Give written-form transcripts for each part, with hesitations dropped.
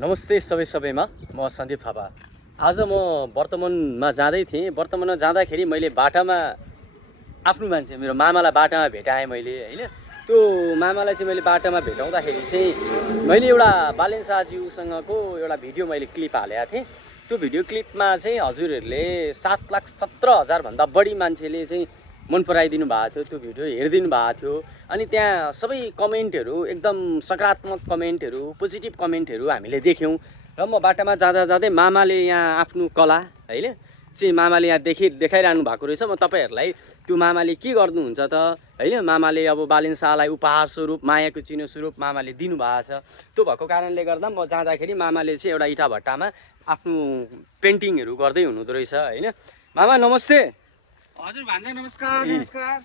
नमस्ते सबैमा म सन्दीप थापा। आज म वर्तमानमा जाँदै थिएँ। वर्तमानमा जाँदाखेरि मैले बाटामा आफ्नो मान्छे मेरो मामालाई बाटामा भेटाएँ मैले हैन। त्यो मामालाई चाहिँ मैले बाटामा भेटाउँदाखेरि चाहिँ मैले एउटा बालेन शाहज्यूसँगको एउटा भिडियो मैले क्लिप हालेको थिएँ। त्यो भिडियो क्लिपमा चाहिँ हजुरहरूले 7,17,000 भन्दा बढी मान्छेले चाहिँ मन पराइदिनु भएको थियो। त्यो भिडियो हेरिदिनु भएको थियो। अनि त्यहाँ सबै कमेन्टहरू एकदम सकारात्मक कमेन्टहरू, पोजिटिभ कमेन्टहरू हामीले देख्यौँ। र म बाटामा जाँदा जाँदै मामाले यहाँ आफ्नो कला हैन चाहिँ मामाले यहाँ देखाइरहनु भएको रहेछ। म तपाईहरुलाई त्यो मामाले के गर्नुहुन्छ त हैन, मामाले अब बालेन शाहलाई उपहार स्वरूप, मायाको चिनो स्वरूप मामाले दिनु भएको छ। त्यो भएको कारणले गर्दा म जाँदाखेरि मामाले चाहिँ एउटा इटा भट्टामा आफ्नो पेन्टिङहरू गर्दै हुनुहुँदो रहेछ हैन। मामा नमस्ते। हजुर भान्जा नमस्कार। नमस्कार।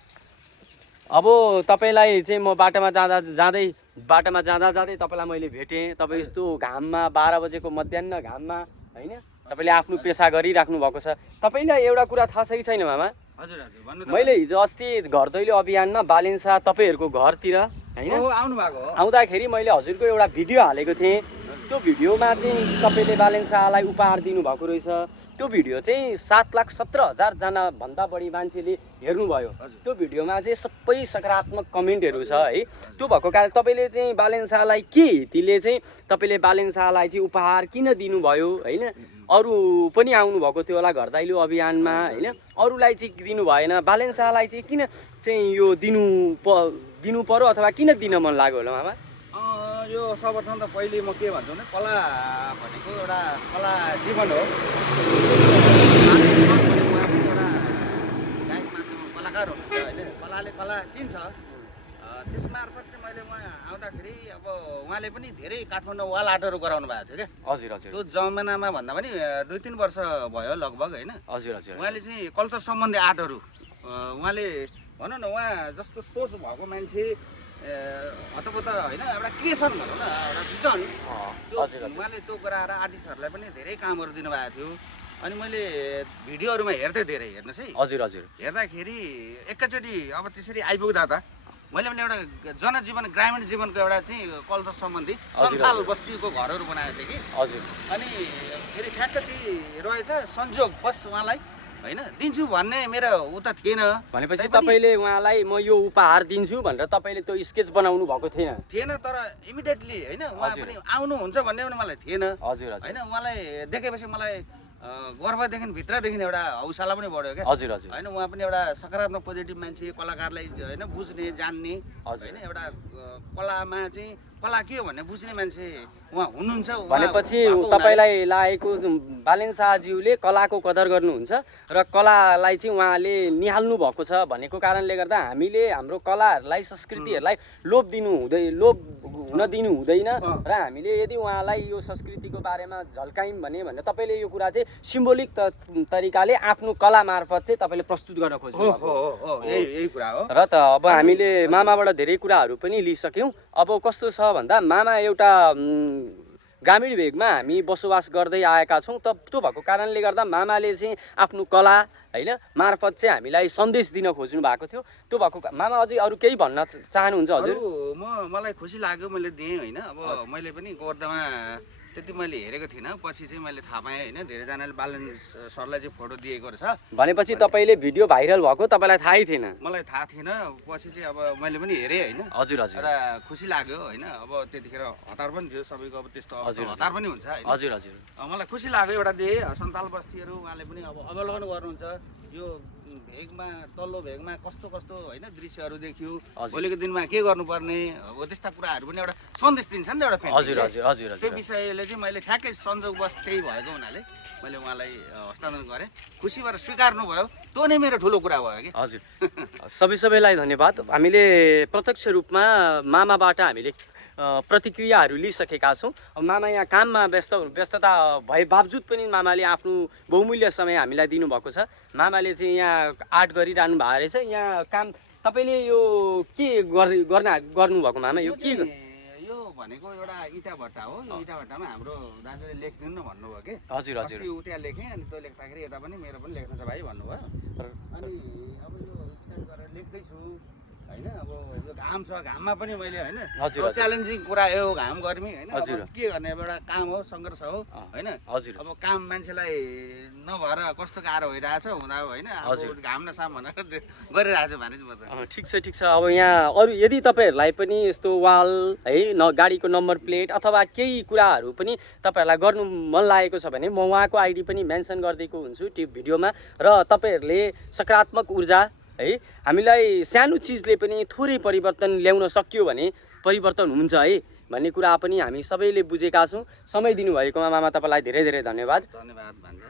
अब तपाईलाई चाहिँ म बाटामा जाँदा जाँदै तपाईलाई मैले भेटेँ। तपाई यस्तो घाममा 12 बजेको मध्याह्न घाममा हैन तपाईले आफ्नो पेशा गरिराख्नु भएको छ। तपाईलाई एउटा कुरा थाहा छ कि छैन मामा? हजुर हजुर भन्नु त। मैले हिजो अस्ति घर दैलो अभियानमा बालेन शाह तपाईहरुको घरतिर हैन आउनु भएको हो। आउँदाखेरि मैले हजुरको एउटा भिडियो हालेको थिएँ। त्यो भिडियोमा चाहिँ तपाईले बालेन शाहलाई उपहार दिनु भएको रहेछ। त्यो भिडियो चाहिँ 7,17,000 जना भन्दा बढी मान्छेले हेर्नुभयो। त्यो भिडियोमा चाहिँ सबै सकारात्मक कमेन्टहरू छ है। त्यो भएको कारण तपाईले चाहिँ बालेन शाहलाई के हितले चाहिँ तपाईले बालेन शाहलाई चाहिँ उपहार किन दिनुभयो हैन? अरू पनि आउनु भएको थियो होला घर दैलो अभियानमा हैन, अरूलाई चाहिँ दिनु भएन। बालेन शाहलाई चाहिँ किन चाहिँ यो दिनु पर्यो अथवा किन दिन मन लाग्यो होला मामा? यो सर्वप्रथम त पहिले म के भन्छु भने कला भनेको एउटा कला जीवन हो। एउटा गायक माध्यममा कलाकार हुनुहुन्छ होइन, कलाले कला चिन्छ। त्यस मार्फत चाहिँ मैले आउँदाखेरि अब उहाँले पनि धेरै काठमाडौँ वाल आर्टहरू गराउनु भएको थियो क्या। हजुर हजुर। त्यो जमानामा भन्दा पनि 2-3 वर्ष भयो लगभग होइन। हजुर हजुर। उहाँले चाहिँ कल्चर सम्बन्धी आर्टहरू उहाँले भनौँ न, उहाँ जस्तो सोच भएको मान्छे अथवा होइन, एउटा क्रिएसन भनौँ न, एउटा भिजन उहाँले त्यो गराएर आर्टिस्टहरूलाई पनि धेरै कामहरू दिनुभएको थियो। अनि मैले भिडियोहरूमा हेर्दै धेरै हेर्नुहोस् है। हजुर हजुर। हेर्दाखेरि एकैचोटि अब त्यसरी आइपुग्दा त मैले पनि एउटा जनजीवन ग्रामीण जीवनको एउटा चाहिँ कल्चर सम्बन्धी सन्थाल बस्तीको घरहरू बनाएको थिएँ कि। हजुर। अनि फेरि ठ्याक्क ती रहेछ संयोग बस उहाँलाई होइन दिन्छु भन्ने मेरो उता थिएन। भनेपछि तपाईले उहाँलाई म यो उपहार दिन्छु भनेर तपाईले त्यो स्केच बनाउनु भएको थिएन? तर इमिडिएटली होइन उहाँ पनि आउनुहुन्छ भन्ने पनि मलाई थिएन। हजुर हजुर। होइन उहाँलाई देखेपछि मलाई गर्वदेखि भित्रदेखि एउटा हौसला पनि बढ्यो क्या। हजुर हजुर। होइन उहाँ पनि एउटा सकारात्मक पोजिटिभ मान्छे, कलाकारलाई होइन बुझ्ने जान्ने होइन, एउटा कलामा चाहिँ कला के हो भन्ने बुझ्ने मान्छे उहाँ हुनुहुन्छ। भनेपछि तपाईलाई लागेको बालेन शाहज्यूले कलाको कदर गर्नुहुन्छ र कलालाई चाहिँ उहाँले निहाल्नु भएको छ भनेको कारणले गर्दा हामीले हाम्रो कलाहरूलाई, संस्कृतिहरूलाई लोभ हुन दिनु हुँदैन। र हामीले यदि उहाँलाई यो संस्कृतिको बारेमा झल्कायौँ भने तपाईले यो कुरा चाहिँ सिम्बोलिक तरिकाले आफ्नो कला मार्फत चाहिँ तपाईले प्रस्तुत गर्न खोज्नु भएको हो। यही कुरा हो। र त अब हामीले मामाबाट धेरै कुराहरू पनि लिइसक्यौँ। अब कस्तो छ भन्दा मामा एउटा ग्रामीण भेगमा हामी बसोबास गर्दै आएका छौँ। त्यो भएको कारणले गर्दा मामाले चाहिँ आफ्नो कला हैन मार्फत चाहिँ हामीलाई सन्देश दिन खोज्नु भएको थियो। त्यो भएको मामा अझै अरू केही भन्न चाहनुहुन्छ हजुर? मलाई खुसी लाग्यो, मैले दिएँ होइन। अब मैले पनि गोर्दामा त्यति मैले हेरेको थिइनँ, पछि चाहिँ मैले थाहा पाएँ होइन, धेरैजनाले बालेन सरलाई चाहिँ फोटो दिएको रहेछ। भनेपछि तपाईँले भिडियो भाइरल भएको तपाईँलाई थाहै थिएन? मलाई थाहा थिएन, पछि चाहिँ अब मैले पनि हेरेँ होइन। हजुर हजुर। एउटा खुसी लाग्यो होइन। अब त्यतिखेर हतार पनि थियो सबैको, अब त्यस्तो हतार पनि हुन्छ होइन। हजुर हजुर। मलाई खुसी लाग्यो, एउटा दिएँ। सन्ताल बस्तीहरू उहाँले पनि अब अवलोकन गर्नुहुन्छ। यो भेगमा तल्लो भेगमा कस्तो कस्तो होइन दृश्यहरू देखियो, भोलिको दिनमा के गर्नुपर्ने हो, त्यस्ता कुराहरू पनि एउटा सन्देश दिन्छ नि त एउटा पेन्टिङले। हजुर हजुर हजुर। त्यो विषयले चाहिँ मैले ठ्याक्कै संयोगवश त्यही भएको हुनाले मैले उहाँलाई हस्तान्तरण गरेँ। खुसी भएर स्वीकार्नु भयो, त्यो नै मेरो ठुलो कुरा भयो कि। हजुर। सबैलाई धन्यवाद। हामीले प्रत्यक्ष रूपमा मामाबाट हामीले प्रतिक्रियाहरू लिइसकेका छौँ। मामा यहाँ काममा व्यस्तता भए बावजुद पनि मामाले आफ्नो बहुमूल्य समय हामीलाई दिनुभएको छ। मामाले चाहिँ यहाँ आर्ट गरिरहनु भएको रहेछ। यहाँ काम तपाईँले यो के गर्नुभएको मामा? यो के? यो भनेको एउटा इटा भट्टा हो। यो इटा भट्टामा हाम्रो दाजुले लेखिदिनु न भन्नुभयो कि। हजुर हजुर। त्यहाँ लेखेँ, अनि त्यो लेख्दाखेरि यता पनि मेरो पनि लेख्नु छ भाइ भन्नुभयो। अनि अब यो स्केच गरेर लेख्दैछु होइन अब यो घाम छ घाममा पनि मैले होइन हजुर, अब हजुर। च्यालेन्जिङ कुरा हो घाम गर्मी होइन हजुर। अब के गर्ने अब एउटा काम हो सङ्घर्ष हो होइन हजुर अब काम मान्छेलाई नभएर कस्तो गाह्रो भइरहेछ हुँदा होइन हजुर। अब घाम नसाम भनेर गरिरहेको छु भने चाहिँ म त ठिक छ अब यहाँ अरू यदि तपाईँहरूलाई पनि यस्तो वाल है गाडीको नम्बर प्लेट अथवा केही कुराहरू पनि तपाईँहरूलाई गर्नु मन लागेको छ भने म उहाँको आइडी पनि मेन्सन गरिदिएको हुन्छु त्यो भिडियोमा र तपाईँहरूले सकारात्मक ऊर्जा है हामीलाई सानो चिजले पनि थोरै परिवर्तन ल्याउन सक्यो भने परिवर्तन हुन्छ है भन्ने कुरा पनि हामी सबैले बुझेका छौँ। समय दिनुभएकोमा मामा तपाईँलाई धेरै धेरै धन्यवाद। धन्यवाद भन्छ